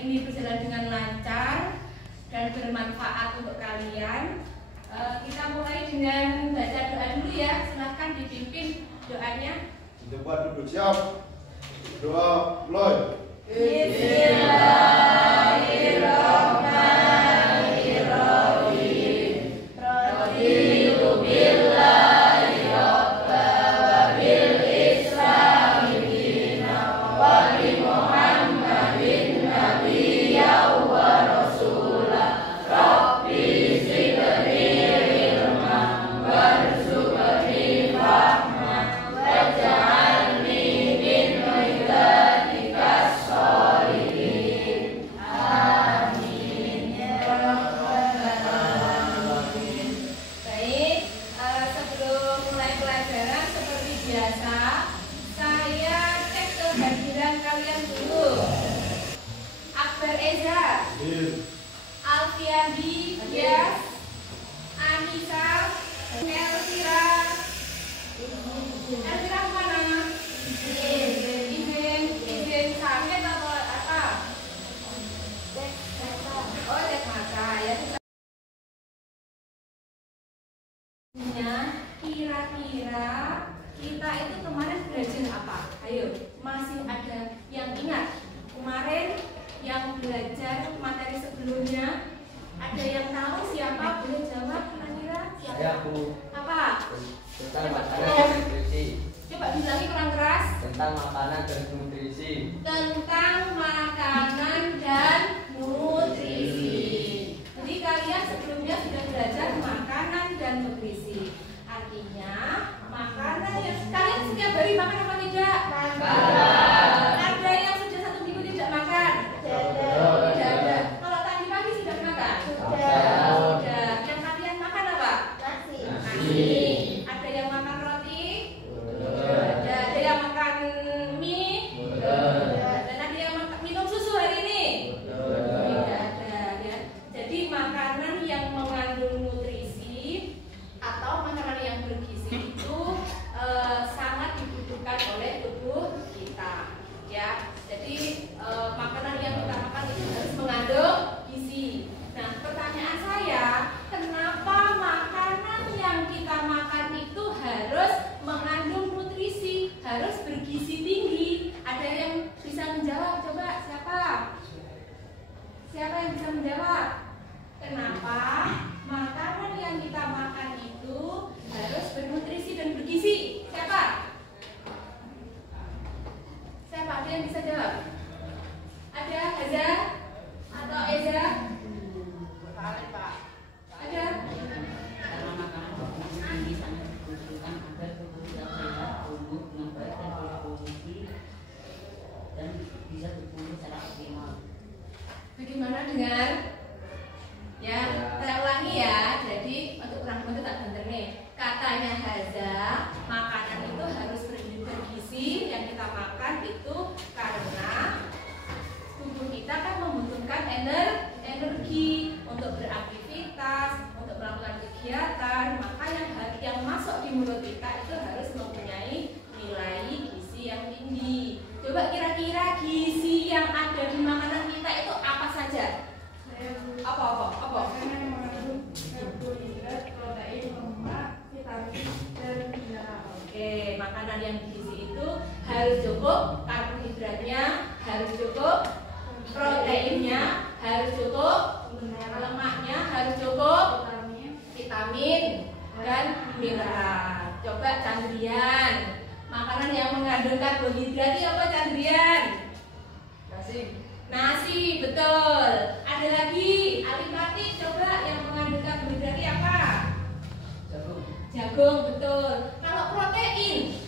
ini berjalan dengan lancar dan bermanfaat untuk kalian. Kita mulai dengan baca doa dulu ya. Silahkan dipimpin doanya. Depan duduk siap. Doa mulai. Bismillahirrahmanirrahim. Raditu billahi rabban wa bil islami dinan wa bi Muhammadin nabiyyan wa rasulah. Rabbi zidni ilman warzuqni fahman waj'alni min ibadikas sholihin. Amin ya rabbal alamin. Baik, sebelum mulai pelajaran seperti biasa, saya cek kehadiran kalian dulu. Akbar Eza, Alfiandi, Yes, Anissa, Elvira. Elvira mana? Izin sakit atau apa? Oh, cek mata ya. Kira-kira kita itu kemarin belajar apa? Ayo, masih ada yang ingat? Kemarin yang belajar materi sebelumnya, ada yang tahu siapa? Boleh jawab kira-kira? Saya Bu. Apa? Tentang makanan dan nutrisi. Coba bilangi kurang keras. Tentang makanan dan nutrisi. Tentang makanan dan nutrisi. Jadi kalian sebelumnya sudah belajar makanan dan nutrisi. Artinya makanan yang kalian setiap hari makan apa tidak? Makan. Ada yang sudah 1 minggu tidak makan? Tidak ada. Kalau tadi pagi sudah makan? Sudah. Yang kalian makan apa? Nasi. Ada yang makan roti? Ada. Ada yang makan mie? Dan ada yang minum susu hari ini? Tidak ada ya. Jadi makanan yang mengandung nutrisi atau makanan yang bergizi itu sangat dibutuhkan oleh tubuh kita ya. Jadi makanan yang kita makan itu harus mengandung gizi. Nah, pertanyaan saya, kenapa makanan yang kita makan itu harus mengandung nutrisi, harus bergizi tinggi? Ada yang bisa menjawab? Coba siapa? Siapa yang bisa menjawab? Kenapa makanan yang kita makan itu harus bernutrisi dan bergizi? Siapa? Siapa? Ada yang bisa jawab? Ada? Haza? Atau Eza? Ada? Karena makanan bergizi tinggi sangat dibutuhkan agar tubuh kita sehat, tumbuh dengan baik dan berfungsi dan bisa bertumbuh secara optimal. Bagaimana dengan? Ya, saya ulangi ya. Jadi untuk orang tua tak benar nih. Katanya Haza, makanan itu harus bergizi yang kita makan itu karena tubuh kita kan membutuhkan energi untuk beraktivitas, untuk melakukan kegiatan. Maka yang masuk di mulut kita itu harus mempunyai nilai gizi yang tinggi. Coba kira-kira gizi yang ada di makanan kita itu apa saja? Apa? Makanan yang mengandung karbohidrat, protein, lemak, vitamin, dan mineral. Oke, makanan yang bergizi itu harus cukup karbohidratnya, harus cukup proteinnya, harus cukup lemaknya, harus cukup vitamin dan mineral. Coba Chandrian, makanan yang mengandung karbohidrat itu apa Chandrian? Nasi, betul. Ada lagi, Alifati, coba yang mengandung karbohidrat itu apa? Jagung, betul. Kalau protein,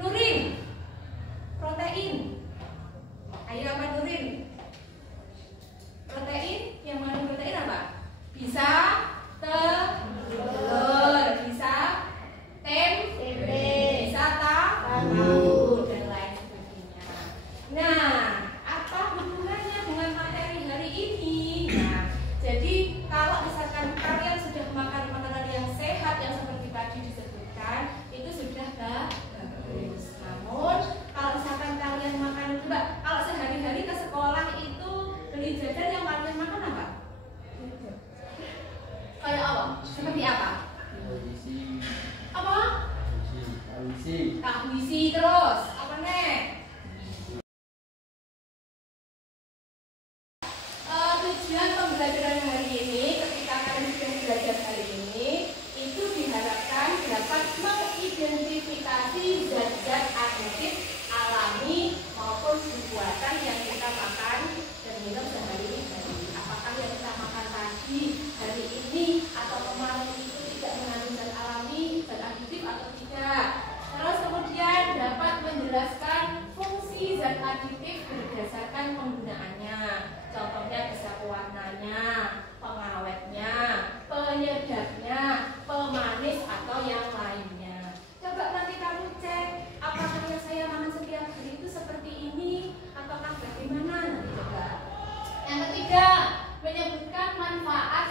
Nurin, protein. Ayo apa Nurin? Protein, yang mengandung protein apa? Bisa telur, bisa tempe, bisa tahu, dan lain sebagainya. Nah, apa hubungannya dengan materi hari ini? Nah, jadi kalau misalkan kalian sudah makan makanan yang sehat yang seperti tadi disebutkan, itu sudah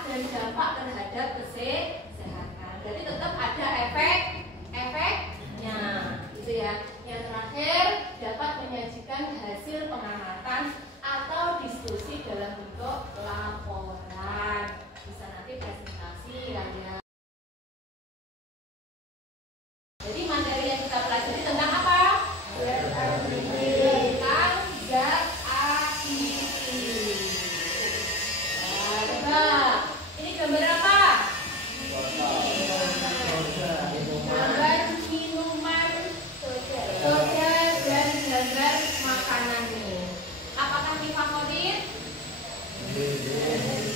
dan dampak terhadap kesehatan. Jadi tetap ada efeknya, gitu ya. Yang terakhir dapat menyajikan hasil pengamatan atau diskusi dalam bentuk laporan. Bisa nanti presentasi kalian. Jadi materi yang kita pelajari tentang apa? Tentang zat aktif. Nah, coba ini gambar apa? Gambar minuman soda dan gambar makanan nih. Apakah ini favorit?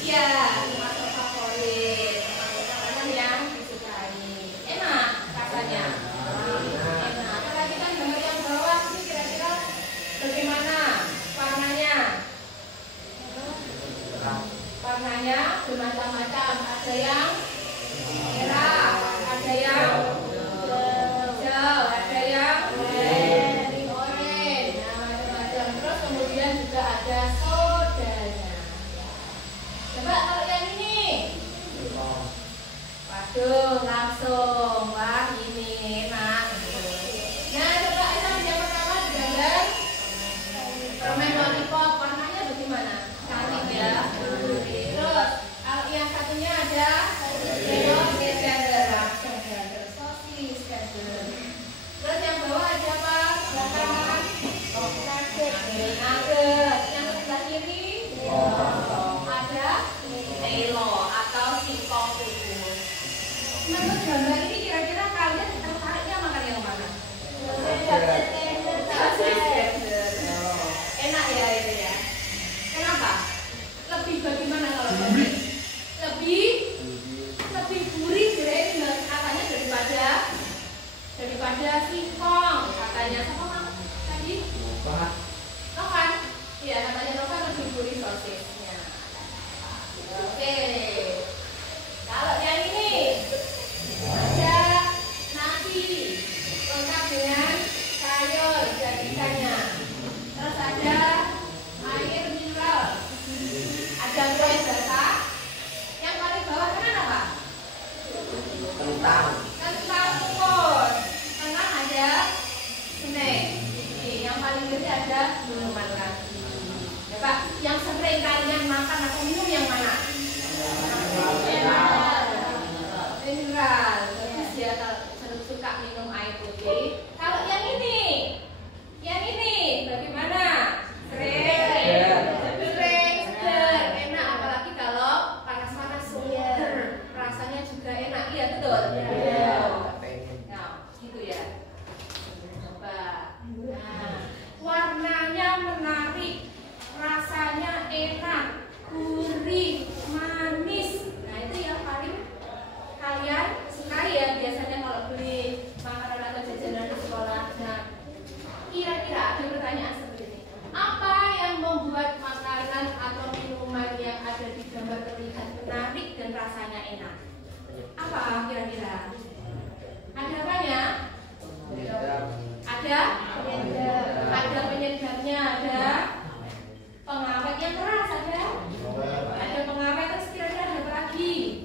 Iya, termasuk favorit. Makanan yang disukai. Enak rasanya. Enak. Kalau kita gambar yang bawah ini kira-kira bagaimana warnanya? Warnanya bermacam-macam. Ada yang merah, ada yang hijau, ada yang orange, nah macam-macam. Terus kemudian juga ada sodanya. Coba kalau yang ini, waduh langsung, wah ini enak. Nah coba yang pertama gambar permen lollipop, warnanya bagaimana? Cantik ya. Terus kalau yang satunya ada sosis, terus yang bawah ada apa? Makanan nugget. Yang sebelah kiri ada Nelo atau singkong itu. Menurut gambar ini kira-kira kalian tertariknya makan yang mana? Enak ya itu ya. Kenapa? Lebih bagaimana kalau lebih gurih katanya daripada singkong katanya. Sama tadi Novan, iya katanya Novan lebih gurih sosisnya. Oke, kalau yang ini ada nasi lengkap dengan sayur dan ikannya. Terus ada air mineral, ada kue basah. Yang paling bawah kanan apa? Kentang. Kentang kukus. Tengah ada snack. Ini yang paling gede ada minuman lagi. Coba yang sering kalian makan atau minum yang mana? Mineral. Bagus ya kalau suka minum air putih. Kalau yang ini bagaimana? Sering, segar, enak. Apalagi kalau panas-panas segar, rasanya juga enak. Iya betul. Nah, gitu ya. Coba. Nah, warnanya menarik, rasanya enak, gurih, manis. Nah itu yang paling kalian sukai ya biasanya kalau beli makanan atau jajanan di sekolah. Nah, kira-kira ada pertanyaan seperti ini. Apa yang membuat makanan atau minuman yang ada di gambar terlihat menarik dan rasanya enak? Apa kira-kira? Ada apanya? Ada penyedapnya, ada pengawet yang keras, ada pengawet. Terus kira-kira ada apa lagi?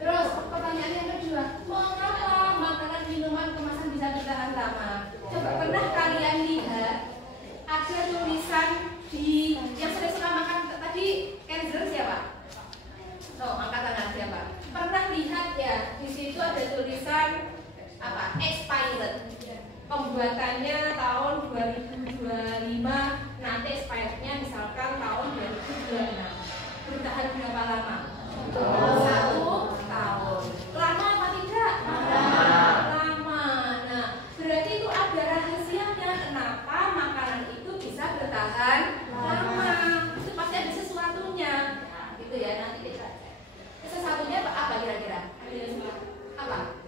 Terus pertanyaan yang kedua, mengapa makanan minuman kemasan bisa bertahan lama? Coba pernah kalian lihat ada tulisan di yang sering suka makan tadi Kenzer siapa? Angkat tangan siapa? Pernah lihat ya di situ ada tulisan apa? Expired. Pembuatannya tahun 2025, nanti expirednya misalkan tahun 2026. Bertahan berapa lama? 1 tahun. Lama apa tidak? Lama. Nah, berarti itu ada rahasianya kenapa makanan itu bisa bertahan lama. Itu pasti ada sesuatunya. Nah, gitu ya, nanti kita cek. Sesuatunya apa kira-kira? Apa?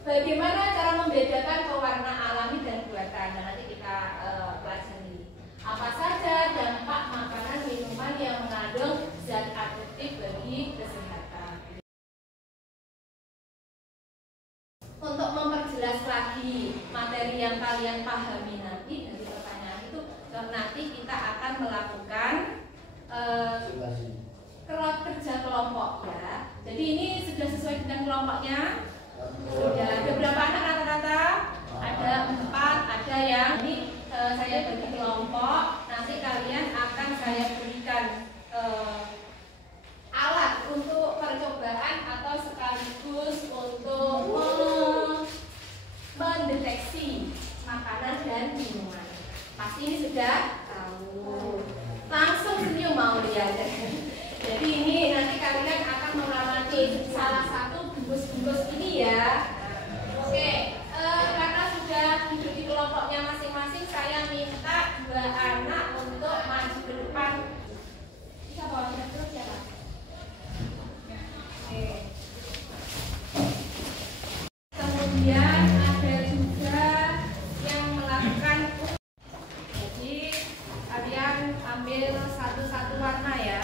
Bagaimana cara membedakan pewarna alami dan buatan? Nah, nanti kita pelajari. Apa saja dampak makanan minuman yang mengandung zat aktif bagi kesehatan? Untuk memperjelas lagi materi yang kalian pahami nanti dari pertanyaan itu, nanti kita akan melakukan kerja kelompok ya. Jadi ini sudah sesuai dengan kelompoknya. Sudah ada berapa anak rata-rata? Ada 4, ada yang ini saya bagi kelompok. Nanti kalian akan saya berikan alat untuk percobaan atau sekaligus untuk mendeteksi makanan dan minuman. Pasti ini sudah tahu. Langsung senyum mau lihat. Jadi ini nanti kalian akan mengamati salah satu bungkus-bungkus ini ya. Oke, karena sudah duduk di kelompoknya masing-masing, saya minta 2 anak untuk maju ke depan. Bisa bawa terus ya Pak? Oke. Kemudian ada juga yang melakukan, jadi kalian ambil satu-satu warna ya,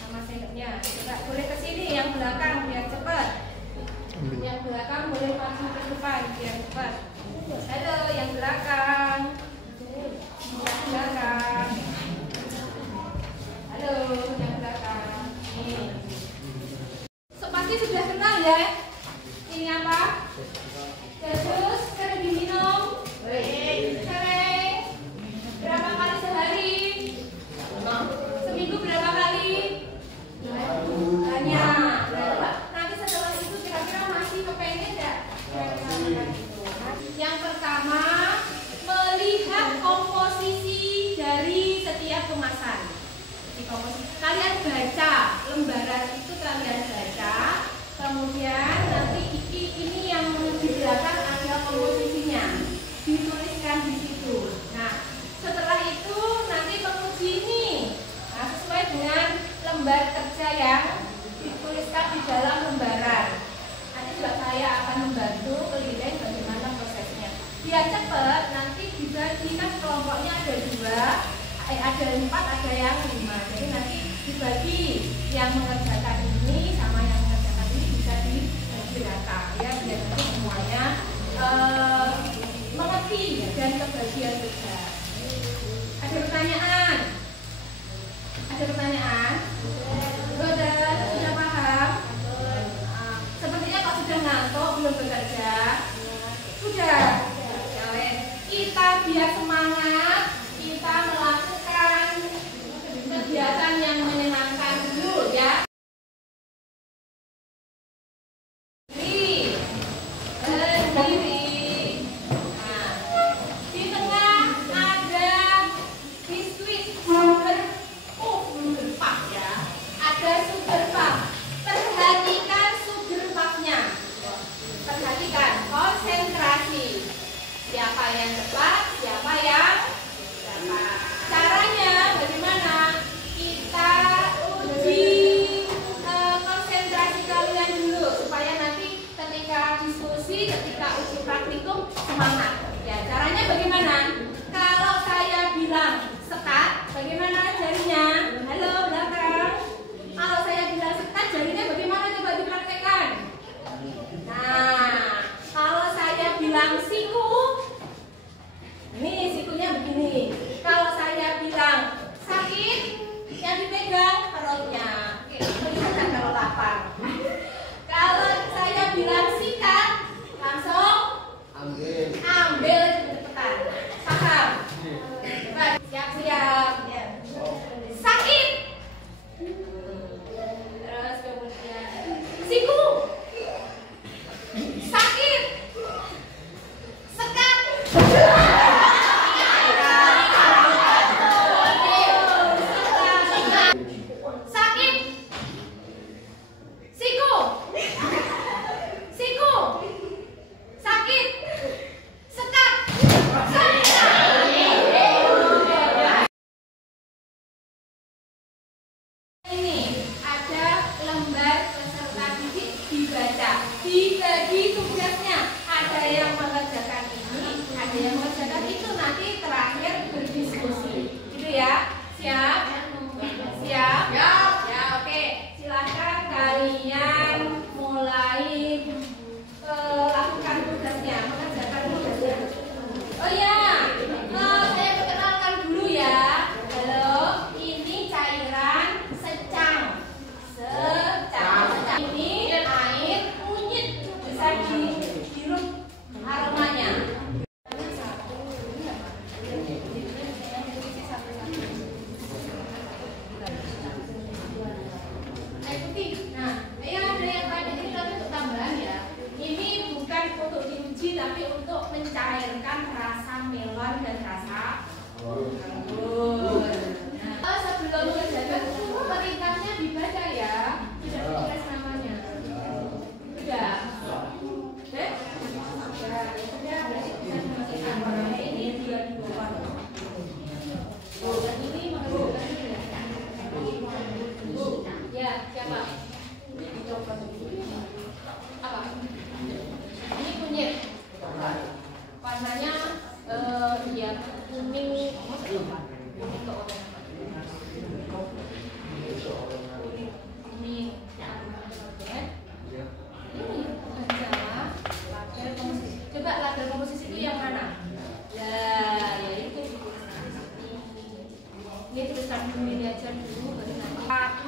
sama sendoknya. Enggak boleh ke sini, yang belakang biar cepat. Yang belakang boleh maju ke depan biar cepat. Halo, yang belakang. Yang belakang. Halo, yang belakang. Nih. Pasti sudah kenal ya. Ini apa? Jus, sering diminum. Sering. Berapa kali sehari? Seminggu berapa kali? Banyak. Nanti setelah itu kira-kira masih kepengen enggak? Yang pertama, melihat komposisi dari setiap kemasan. Kalian baca lembaran itu, kalian baca. Kemudian nanti ini yang di belakang ada komposisinya, dituliskan di situ. Nah, setelah itu nanti menguji ini, nah, sesuai dengan lembar kerja yang dituliskan di dalam lembaran. Nanti juga saya akan membantu keliling bagaimana prosesnya. Biar cepat, nanti dibagikan kelompoknya ada 2. Ada 4, ada yang 5. Jadi nanti dibagi yang mengerjakan ini sama yang mengerjakan ini bisa dibagi rata ya, biar nanti semuanya mengerti ya, dan kebagian juga. Ada pertanyaan? Ada pertanyaan? Sudah paham? Sepertinya kok sudah ngantuk, belum bekerja? Sudah. Kita biar semangat, kita melakukan kegiatan yang menyenangkan dulu ya. Berdiri. Nah, di tengah ada biskuit sugar puff ya. Ada sugar puff. Perhatikan sugar puffnya. Perhatikan, konsentrasi. Siapa yang tepat, siapa yang tepat. Caranya bagaimana? Kita uji konsentrasi kalian dulu supaya nanti ketika diskusi, ketika uji praktikum semangat. Ya, caranya bagaimana? Kalau saya bilang sekat, bagaimana jarinya? Halo, belakang. Kalau saya bilang sekat, jarinya bagaimana? Coba dipraktekkan. Nah, kalau saya bilang siku, ini sikunya begini. Kalau saya bilang sakit, yang dipegang perutnya. Kelihatan kalau lapar. Kalau saya bilang sikat, langsung ambil cepetan. Paham? Siap-siap. Sakit. Terus kemudian siku. Sakit. Sekat. Sakit. Siku. Siku. Sakit. Sekat. Ini ada lembar peserta didik, dibaca, dibagi tugasnya. Ada yang mengerjakan ini, ada yang mengerjakan itu. Nanti terakhir berdiskusi, gitu ya. Siap? Siap? Ya, oke. Silahkan kalian mulai lakukan tugasnya, mengerjakan tugasnya. Oh ya, saya perkenalkan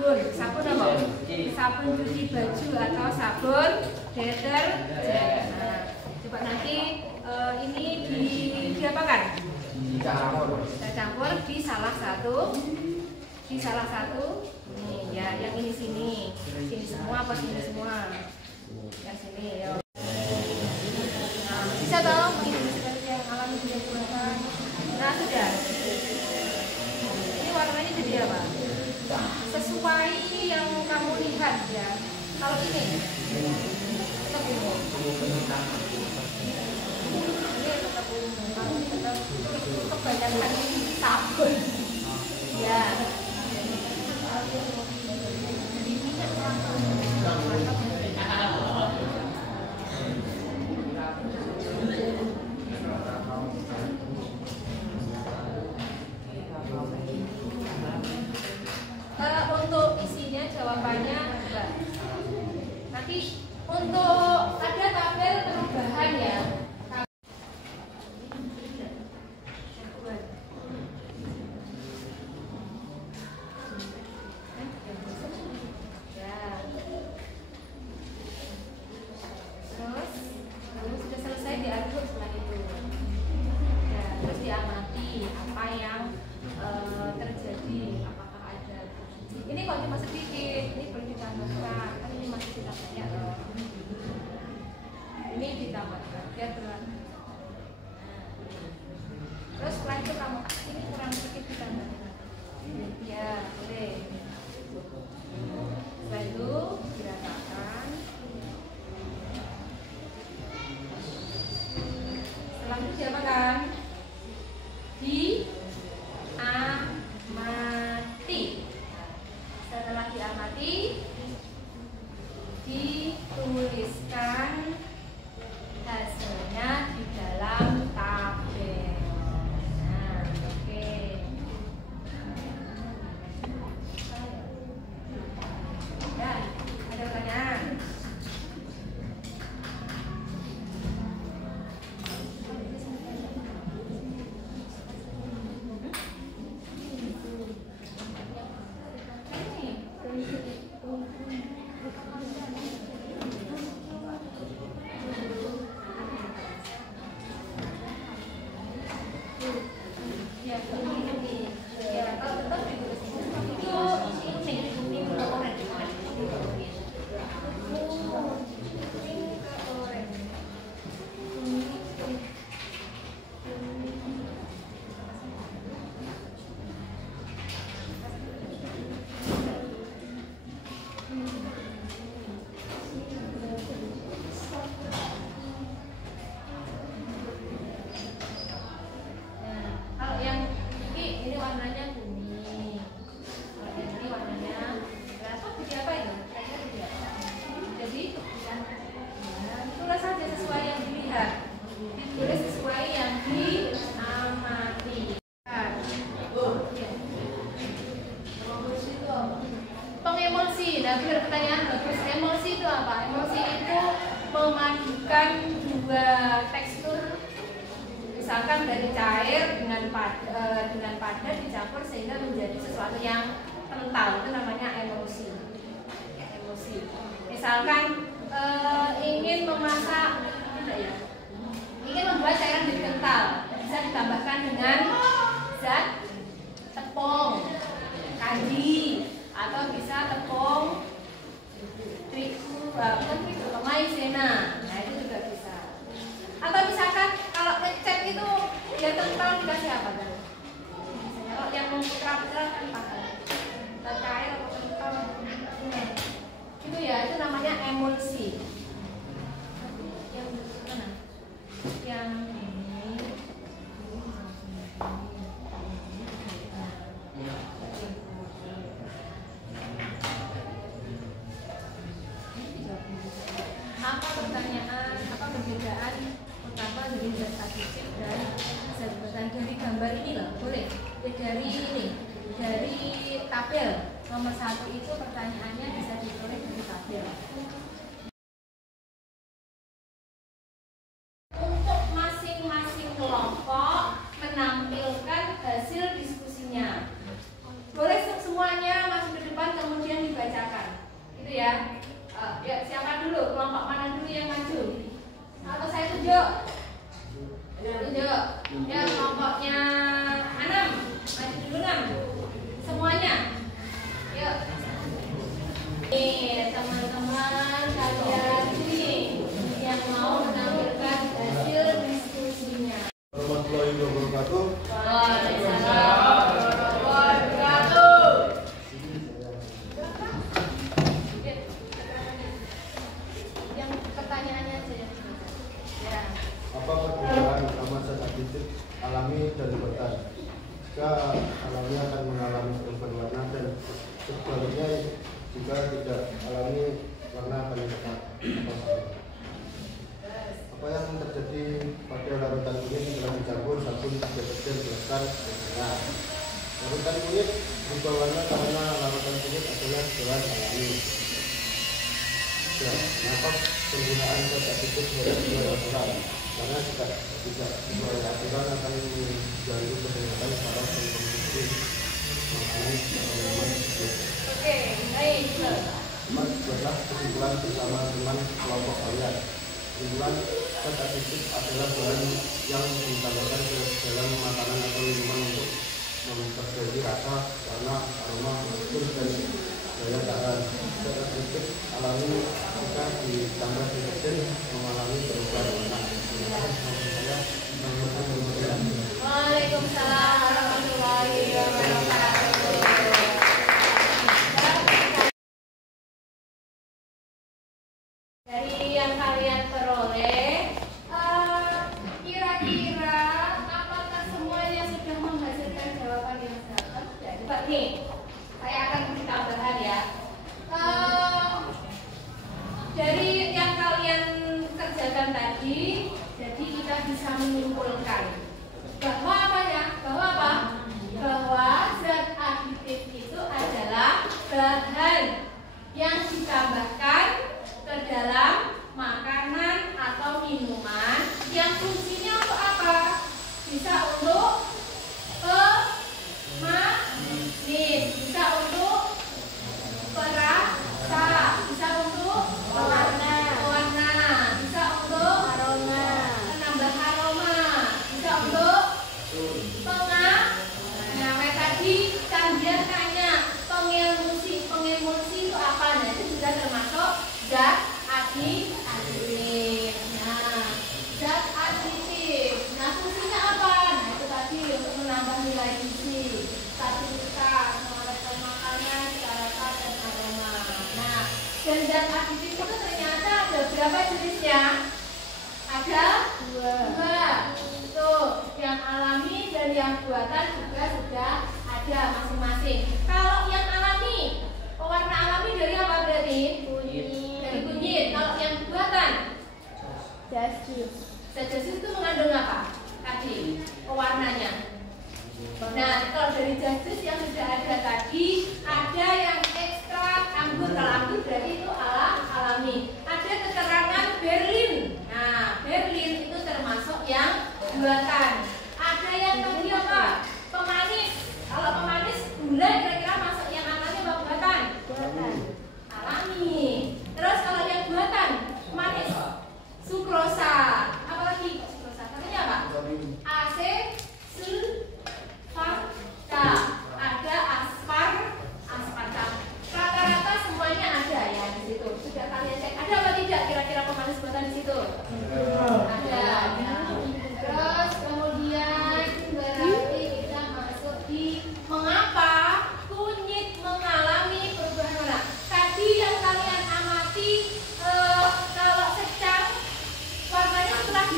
sabun apa? Sabun cuci baju atau sabun deterjen. Nah, coba nanti ini diapakan? Kita campur di salah satu nih ya, yang ini sini semua apa sini semua? Yang sini ya. Nah, bisa dong ini seperti yang alami sudah buatan. Nah sudah. Ini warnanya jadi apa? Sesuai yang kamu lihat ya. Kalau ini tetap ungu. Ini tetap ungu. Kamu tetap kebanyakan sabun. Ya. Untuk isinya jawabannya enggak. Nanti untuk ada tabel perubahan ya. Terus sudah selesai diaduk setelah itu. Ya, terus diamati apa yang terjadi, apakah ada. Ini kalau cuma sedikit, ini perlu ditambahkan. Kan ini masih tidak banyak loh. Ini ditambahkan, biar terang. Terus setelah itu kamu ini kurang sedikit ditambahkan. Ya, boleh. Setelah itu diratakan. Setelah itu diapakan? Diamati. Setelah diamati, dituliskan hasilnya di dalam tabel. Nah, oke. Ya, ada pertanyaan? Nah, benar pertanyaan bagus. Emulsi itu apa? Emulsi itu memadukan dua tekstur, misalkan dari cair dengan padat dicampur sehingga menjadi sesuatu yang kental. Itu namanya emulsi. Emulsi. Misalkan ingin memasak, ingin membuat cairan jadi kental, bisa ditambahkan dengan zat tepung, kanji, atau bisa tepung maizena. Nah, itu juga bisa. Atau misalkan kalau ngecat itu biar kental dikasih apa kan? Misalnya kalau yang putra-putra kan pakai cair atau kental. Itu ya, itu namanya emulsi. Yang mana? Yang ini. Apa pertanyaan, apa perbedaan utama dari zat adisif dan zat buatan dari gambar ini loh, boleh? Ya, dari ini, dari tabel nomor 1 itu pertanyaannya bisa ditulis dari tabel. Untuk masing-masing kelompok menampilkan hasil diskusinya. Boleh semuanya masuk ke depan kemudian Ya, kelompoknya 6. Maju dulu 6. Semuanya. Yuk. Nih, teman-teman kalian ini yang mau menampilkan hasil diskusinya. Warahmatullahi wabarakatuh. Waalaikumsalam warahmatullahi wabarakatuh. Yang pertanyaannya aja ya. Ya. Apa perbedaan utama zat aditif alami dan buatan? Jika alami akan mengalami perubahan warna dan sebaliknya jika tidak alami warna akan tetap atau sama. Apa yang terjadi pada larutan kunyit setelah dicampur sabun deterjen gelatan misalnya? Larutan kunyit berubah warna karena larutan kunyit adalah bahan alami. Ya, kenapa penggunaan zat aditif sebagai aturan? Karena jika tidak sesuai aturan akan mengganggu kesehatan para pengkonsumsi makanan atau minuman tersebut. Oke, baik. Buatlah kesimpulan bersama teman kelompok kalian. Kesimpulan zat aditif adalah bahan yang ditambahkan ke dalam makanan atau minuman untuk memperbaiki rasa, warna, aroma, tekstur, dan daya tahan. Zat aditif alami jika ditambah deterjen mengalami perubahan warna. Waalaikumsalam warahmatullahi wabarakatuh. Dari yang kalian peroleh, kira-kira apakah semuanya sudah menghasilkan jawaban yang sama? Ya, coba nih, saya akan kasih tambahan ya. Dari yang kalian kerjakan tadi, jadi kita bisa menyimpulkan bahwa apa ya? Bahwa apa? Bahwa zat aditif itu adalah bahan yang ditambahkan ke dalam makanan atau minuman yang fungsinya untuk apa? Bisa untuk pemanis, bisa untuk perasa, bisa untuk pewarna, bisa untuk penambah aroma, bisa untuk namanya tadi kan dia tanya pengemulsi itu apa? Nah, itu juga termasuk zat aditif. Nah, zat aditif. Nah, fungsinya apa? Nah, itu tadi untuk menambah nilai gizi, stabilitas, mengelola makanan, rasa dan aroma. Nah, dan zat aditif itu ternyata ada berapa jenisnya? Ada dua. Tuh, yang alami dan yang buatan juga sudah ada masing-masing. Kalau yang alami, pewarna alami dari apa berarti? Dari kunyit. Kalau yang buatan? Zat jus itu mengandung apa? Tadi pewarnanya. Nah, kalau dari zat jus yang sudah ada tadi, ada yang ekstrak anggur. Kalau anggur berarti itu alami. Ada keterangan Berlin. Nah, Berlin itu termasuk yang buatan. Ada yang tadi apa? Pemanis. Kalau pemanis gula kira-kira masuk yang alami apa buatan? Buatan. Alami. Terus kalau yang buatan manis, sukrosa. Apa lagi? Sukrosa. Namanya apa? Sulfata. Ada aspartam. Rata-rata semuanya ada ya di situ. Sudah kalian cek. Ada apa tidak kira-kira pemanis buatan di situ? Ada. Terus kemudian berarti kita masuk di mengapa kunyit mengalami perubahan warna. Tadi yang kalian amati kalau secang warnanya setelah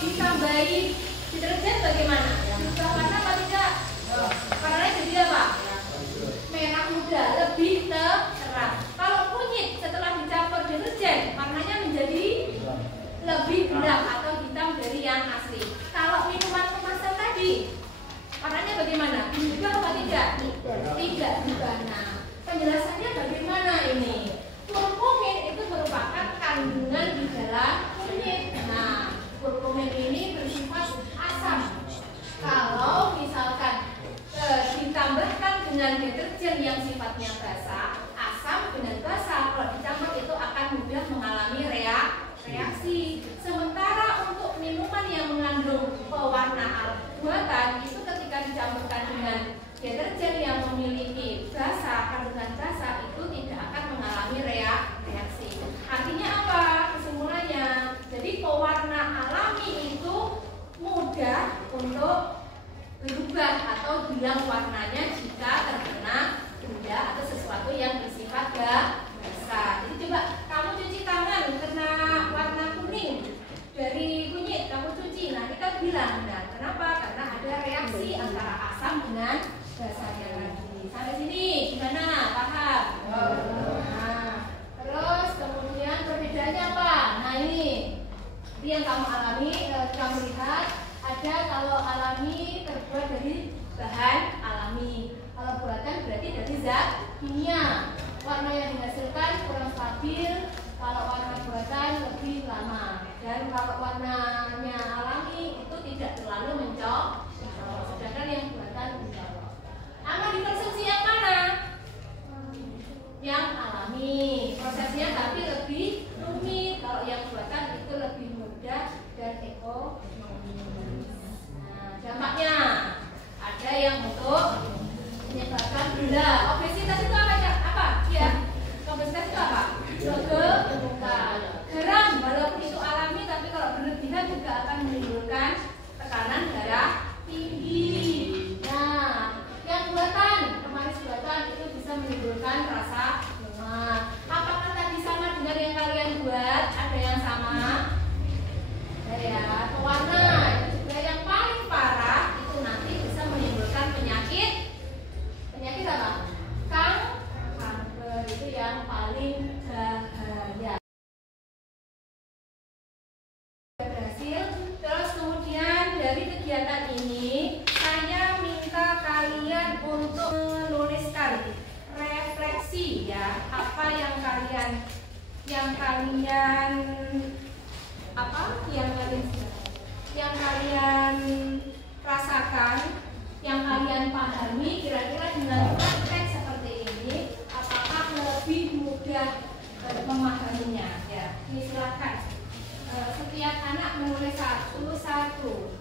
ditambahin deterjen bagaimana? Berubah warna apa tidak? Warnanya jadi apa? Merah muda, lebih cerah. Kalau kunyit setelah dicampur deterjen warnanya menjadi lebih gelap atau hitam dari yang asli. Kalau minuman kemasan tadi warnanya bagaimana? Berubah apa tidak? Tidak berubah. Nah, penjelasannya bagaimana ini? Kurkumin itu merupakan kandungan di dalam kunyit. Nah, kurkumin ini bersifat asam. Kalau misalkan ditambahkan dengan deterjen yang sifatnya basah, asam dengan basah kalau dicampur itu akan mudah mengalami reaksi. Sementara untuk minuman yang mengandung pewarna buatan itu ketika dicampurkan dengan deterjen yang memiliki kandungan basa itu tidak akan mengalami reaksi. Artinya apa? Kesimpulannya, jadi pewarna alami itu mudah untuk berubah atau hilang warnanya jika terkena benda atau sesuatu yang bersifat basah. Jadi coba kamu cuci tangan kena warna kuning dari kunyit, kamu cuci. Nah kita bilang, nah kenapa? Karena ada reaksi antara asam dengan basahnya lagi. Sampai sini gimana? Paham? Nah, terus kemudian perbedaannya apa? Nah ini yang kamu alami, kamu lihat ada kalau alami terbuat dari bahan alami, kalau buatan berarti dari zat kimia. Warna yang dihasilkan kurang stabil, kalau warna buatan lebih lama, dan kalau warnanya alami itu tidak terlalu mencolok, sedangkan yang buatan mencolok. Aman dikonsumsi yang mana? Yang alami, prosesnya tapi lebih rumit. Kalau yang buatan itu lebih mudah dan ekonomis. Nah, dampaknya ada yang untuk menyebabkan gula. Obesitas itu apa? Ya, obesitas itu apa? Kegemukan. Garam walaupun itu alami, tapi kalau berlebihan juga akan menimbulkan tekanan darah tinggi. Nah, yang buatan, pemanis buatan itu bisa menimbulkan rasa lemak. Apakah tadi sama dengan yang kalian buat? Ada yang sama? Ada ya. Pewarna itu juga yang paling parah itu nanti bisa menimbulkan penyakit apa? Kanker itu yang paling bahaya. Berhasil. Terus kemudian dari kegiatan ini saya minta kalian untuk menuliskan refleksi ya, apa yang kalian rasakan, yang kalian pahami kira-kira dengan praktek seperti ini, apakah lebih mudah memahaminya? Ya, ini silakan. Setiap anak menulis satu-satu.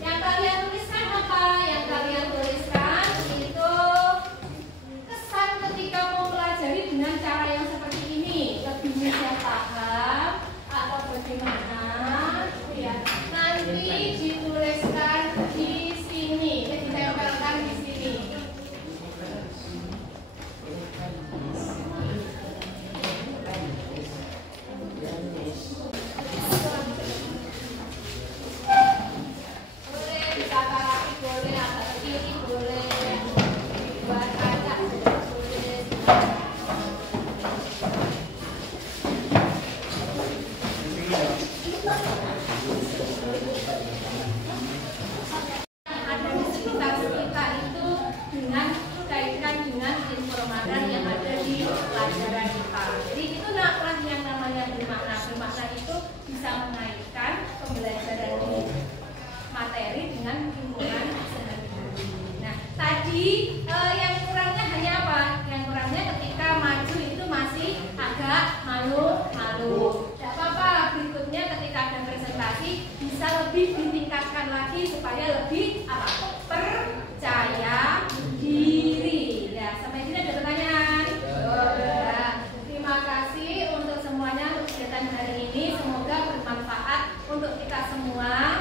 Yang kalian tuliskan apa? Yang kalian tuliskan itu kesan ketika mempelajari dengan cara yang seperti ini, lebih mudah paham atau bagaimana? Ya, nanti dituliskan di sini, ditempelkan di sini. Boleh ditata rapi, boleh agak ke kiri, boleh buat kaca, boleh. Ada di sekitar kita itu dengan kaitkan dengan informasi yang ada di pelajaran kita. Jadi itulah yang namanya bermakna. Bermakna itu bisa mengaitkan pembelajaran materi dengan lingkungan sehari-hari. Nah, tadi yang kurangnya hanya apa? Yang kurangnya ketika maju itu masih agak malu-malu. Tidak apa-apa, berikutnya ketika ada presentasi bisa lebih ditingkatkan lagi supaya lebih apa? Percaya diri. Ya, sampai sini ada pertanyaan? Ya. Terima kasih untuk semuanya untuk kegiatan hari ini. Semoga bermanfaat untuk kita semua.